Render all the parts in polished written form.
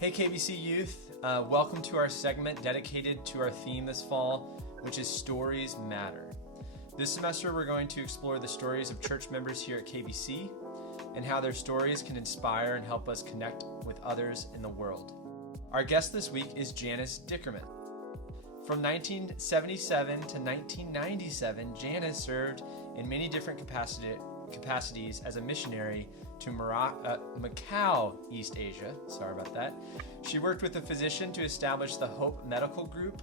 Hey KBC Youth, welcome to our segment dedicated to our theme this fall, which is Stories Matter. This semester we're going to explore the stories of church members here at KBC and how their stories can inspire and help us connect with others in the world. Our guest this week is Janice Dickerman. From 1977 to 1997, Janis served in many different capacities as a missionary to Macau, East Asia. Sorry about that. She worked with a physician to establish the Hope Medical Group,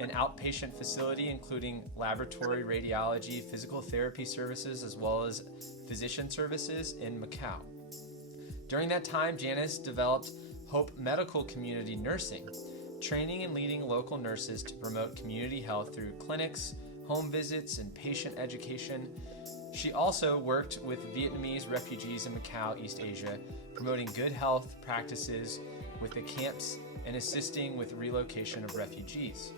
an outpatient facility including laboratory, radiology, physical therapy services, as well as physician services in Macau. During that time, Janis developed Hope Medical Community Nursing, training and leading local nurses to promote community health through clinics, home visits, and patient education. She also worked with Vietnamese refugees in Macau, East Asia, promoting good health practices with the camps and assisting with relocation of refugees.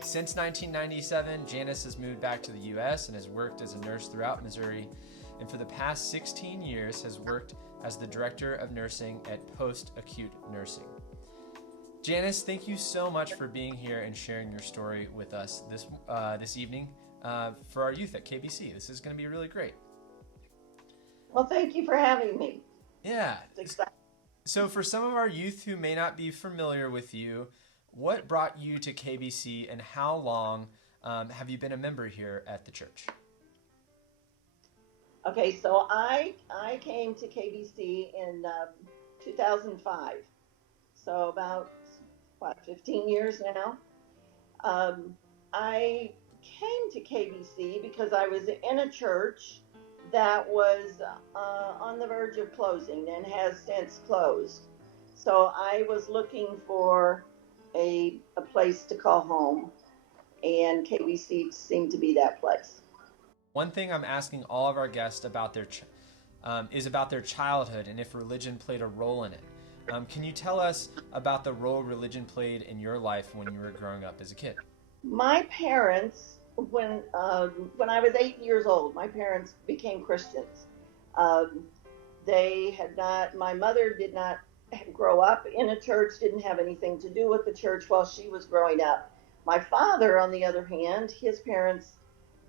Since 1997, Janis has moved back to the U.S. and has worked as a nurse throughout Missouri, and for the past 16 years has worked as the Director of Nursing at Post-Acute Nursing. Janis, thank you so much for being here and sharing your story with us this evening for our youth at KBC. This is going to be really great. Well, thank you for having me. Yeah. So for some of our youth who may not be familiar with you, what brought you to KBC and how long have you been a member here at the church? Okay, so I came to KBC in 2005. So about 15 years now. I came to KBC because I was in a church that was on the verge of closing and has since closed. So I was looking for a place to call home, and KBC seemed to be that place. One thing I'm asking all of our guests about is about their childhood and if religion played a role in it. Can you tell us about the role religion played in your life when you were growing up as a kid? My parents, when I was 8 years old, my parents became Christians. My mother did not grow up in a church, didn't have anything to do with the church while she was growing up. My father, on the other hand, his parents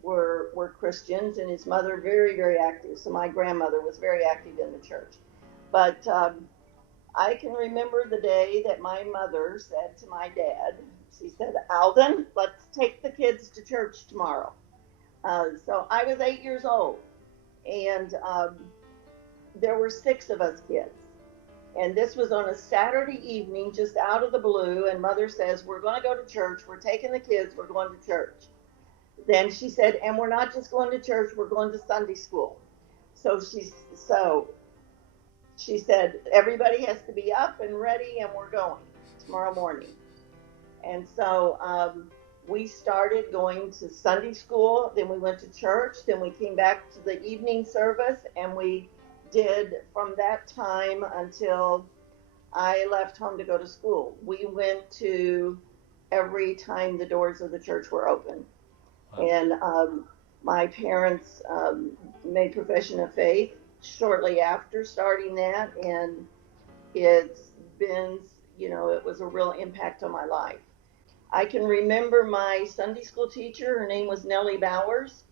were Christians and his mother very, very active. So my grandmother was very active in the church. But I can remember the day that my mother said to my dad, she said, "Alden, let's take the kids to church tomorrow." So I was 8 years old, and there were 6 of us kids. And this was on a Saturday evening, just out of the blue, and Mother says, "We're going to go to church. We're taking the kids. We're going to church." Then she said, "And we're not just going to church. We're going to Sunday school." So she said, "Everybody has to be up and ready, and we're going tomorrow morning." And so we started going to Sunday school, then we went to church, then we came back to the evening service, and we did from that time until I left home to go to school. We went to every time the doors of the church were open. Wow. And my parents made profession of faith shortly after starting that, and it's been, it was a real impact on my life. I can remember my Sunday school teacher, her name was Nellie Bowers.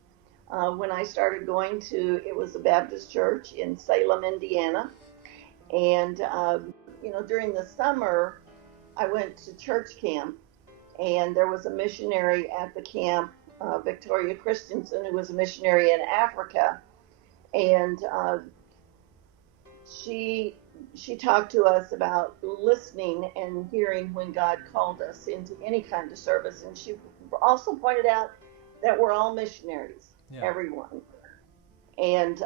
When I started going to, it was a Baptist church in Salem, Indiana. And, during the summer, I went to church camp, and there was a missionary at the camp, Victoria Christensen, who was a missionary in Africa. And she talked to us about listening and hearing when God called us into any kind of service. And she also pointed out that we're all missionaries. Yeah. Everyone. And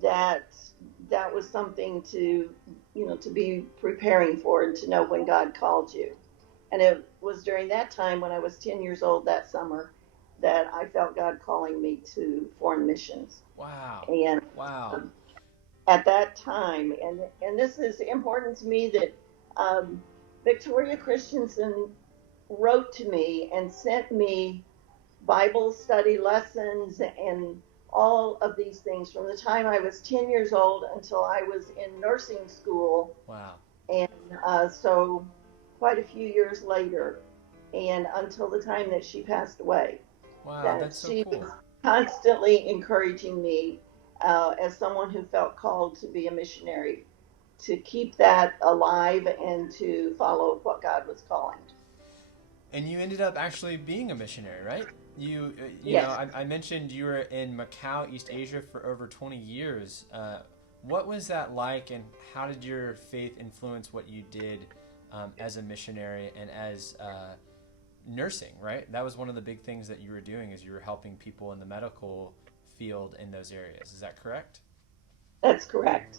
that was something to be preparing for and to know when God called you. And it was during that time when I was 10 years old that summer that I felt God calling me to foreign missions. Wow. And wow. At that time, and this is important to me, that Victoria Christensen wrote to me and sent me Bible study lessons and all of these things from the time I was 10 years old until I was in nursing school. Wow. And so quite a few years later, and until the time that she passed away. Wow, That that's so she cool. was constantly encouraging me as someone who felt called to be a missionary, to keep that alive and to follow what God was calling. And you ended up actually being a missionary, right? You know, Yes. I mentioned you were in Macau, East Asia for over 20 years. What was that like, and how did your faith influence what you did as a missionary and as nursing, right? That was one of the big things that you were doing, is you were helping people in the medical field in those areas. Is that correct? That's correct.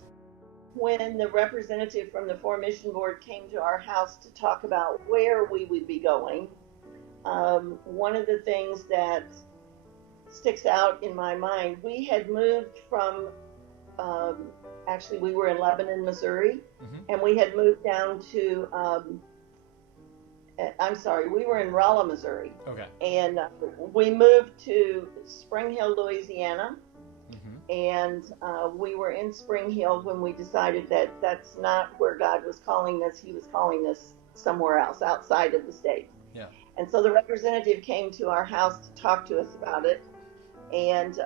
When the representative from the Foreign Mission Board came to our house to talk about where we would be going, one of the things that sticks out in my mind, we had moved from, actually, we were in Lebanon, Missouri, and we had moved down to, I'm sorry, we were in Rolla, Missouri. Okay. And we moved to Spring Hill, Louisiana. And we were in Spring Hill when we decided that that's not where God was calling us. He was calling us somewhere else, outside of the state. Yeah. And so the representative came to our house to talk to us about it. And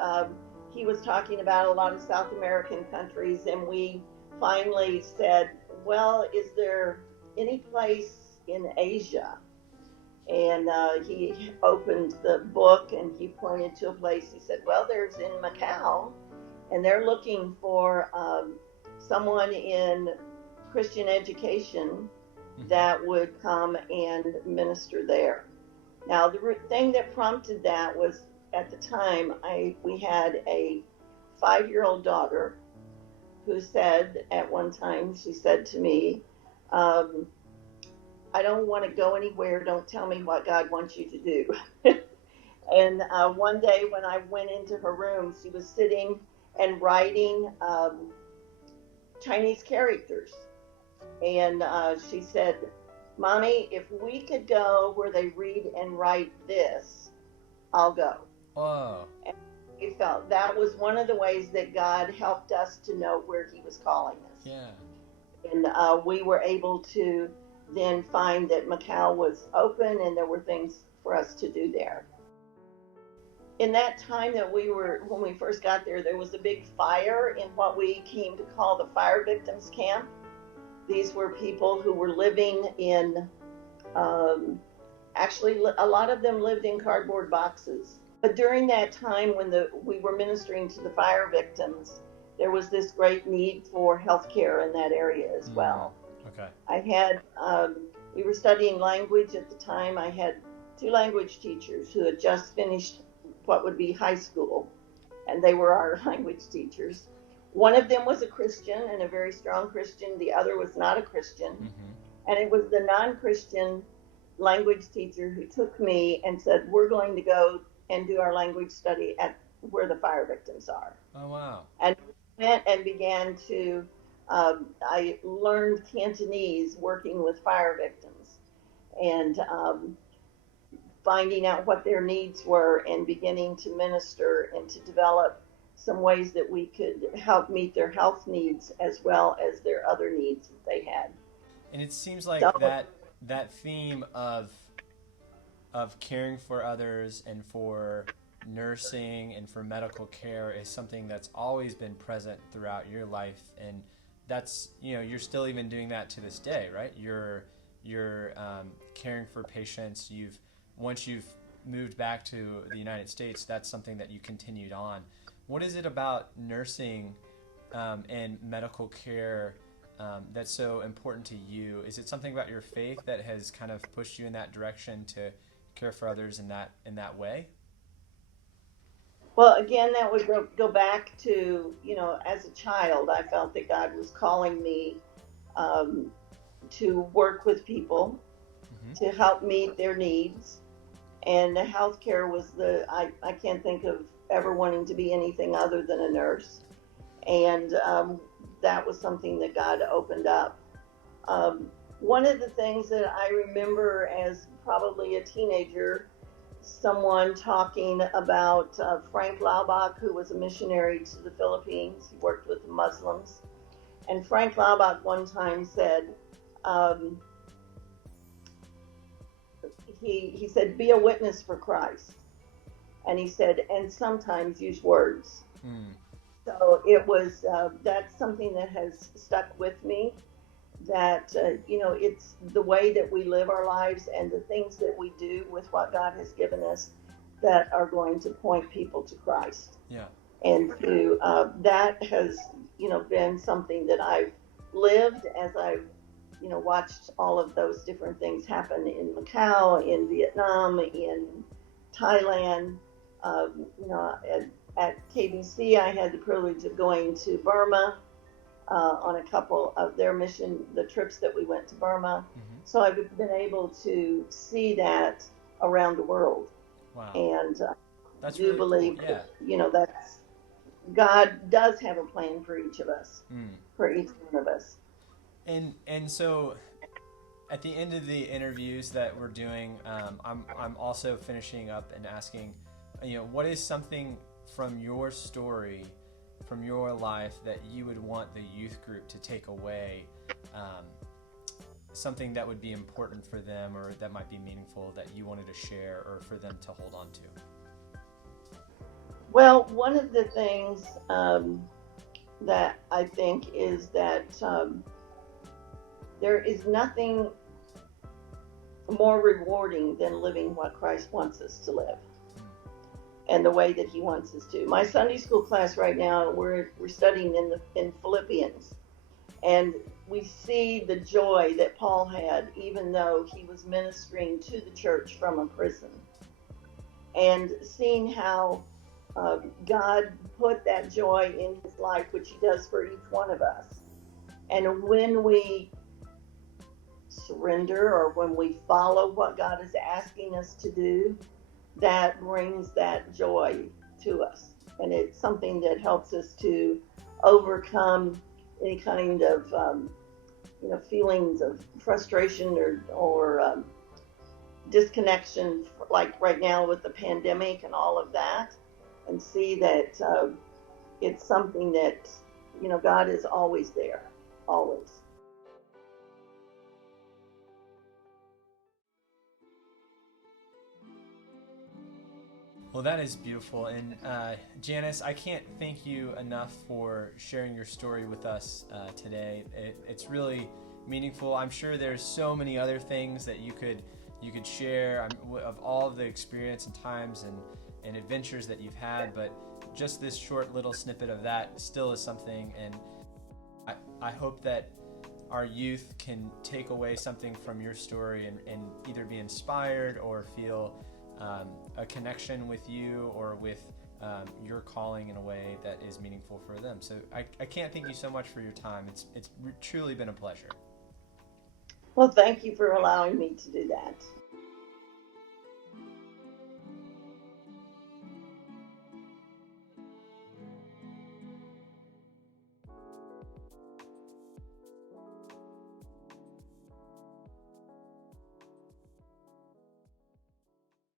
he was talking about a lot of South American countries. And we finally said, well, is there any place in Asia? And he opened the book and he pointed to a place. He said, well, there's in Macau, and they're looking for someone in Christian education that would come and minister there. Now, the thing that prompted that was, at the time, we had a 5-year-old daughter who said at one time, she said to me, I don't want to go anywhere. Don't tell me what God wants you to do. And one day when I went into her room, she was sitting and writing Chinese characters. And she said, Mommy, if we could go where they read and write this, I'll go. Whoa. And we felt that was one of the ways that God helped us to know where he was calling us. Yeah. And we were able to then find that Macau was open and there were things for us to do there. In that time that when we first got there, there was a big fire in what we came to call the fire victims camp. These were people who were living in, actually a lot of them lived in cardboard boxes. But during that time when we were ministering to the fire victims, there was this great need for health care in that area as well. Okay. I had, we were studying language at the time. I had 2 language teachers who had just finished what would be high school, and they were our language teachers. One of them was a Christian, and a very strong Christian. The other was not a Christian. And it was the non-Christian language teacher who took me and said, we're going to go and do our language study at where the fire victims are. Oh, wow. And we went and began to, I learned Cantonese working with fire victims, and finding out what their needs were and beginning to minister and to develop some ways that we could help meet their health needs as well as their other needs that they had. And it seems like that theme of caring for others and for nursing and for medical care is something that's always been present throughout your life, and that's, you're still even doing that to this day, right? You're caring for patients. Once you've moved back to the United States, that's something that you continued on. What is it about nursing and medical care that's so important to you? Is it something about your faith that has kind of pushed you in that direction to care for others in that way? Well, again, that would go back to, as a child, I felt that God was calling me to work with people, to help meet their needs. And the healthcare was I can't think of ever wanting to be anything other than a nurse. And that was something that God opened up. One of the things that I remember as probably a teenager someone talking about Frank Laubach, who was a missionary to the Philippines. He worked with the Muslims. And Frank Laubach one time said, um, he said, be a witness for Christ. And he said, and sometimes use words. So it was, that's something that has stuck with me, that, it's the way that we live our lives and the things that we do with what God has given us that are going to point people to Christ. Yeah. And to, that has, been something that I've lived as I've, watched all of those different things happen in Macau, in Vietnam, in Thailand. At KBC, I had the privilege of going to Burma on a couple of their the trips that we went to Burma. Mm-hmm. So I've been able to see that around the world. Wow. And that's do really believe cool. Yeah. that, that's God does have a plan for each of us, for each one of us. And so at the end of the interviews that we're doing, I'm also finishing up and asking, what is something from your story, from your life, that you would want the youth group to take away, something that would be important for them or that might be meaningful that you wanted to share or for them to hold on to? Well, one of the things that I think is that there is nothing more rewarding than living what Christ wants us to live and the way that he wants us to. My Sunday school class right now, we're studying in Philippians, and we see the joy that Paul had even though he was ministering to the church from a prison, and seeing how God put that joy in his life, which he does for each one of us. And when we surrender or when we follow what God is asking us to do, that brings that joy to us. And it's something that helps us to overcome any kind of, feelings of frustration or disconnection, like right now with the pandemic and all of that, and see that it's something that, God is always there, always. Well, that is beautiful. And Janice, I can't thank you enough for sharing your story with us today. It's really meaningful. I'm sure there's so many other things that you could share of all of the experience and times and adventures that you've had, but just this short little snippet of that still is something. And I hope that our youth can take away something from your story and either be inspired or feel a connection with you or with your calling in a way that is meaningful for them. So I can't thank you so much for your time. It's truly been a pleasure. Well, thank you for allowing me to do that.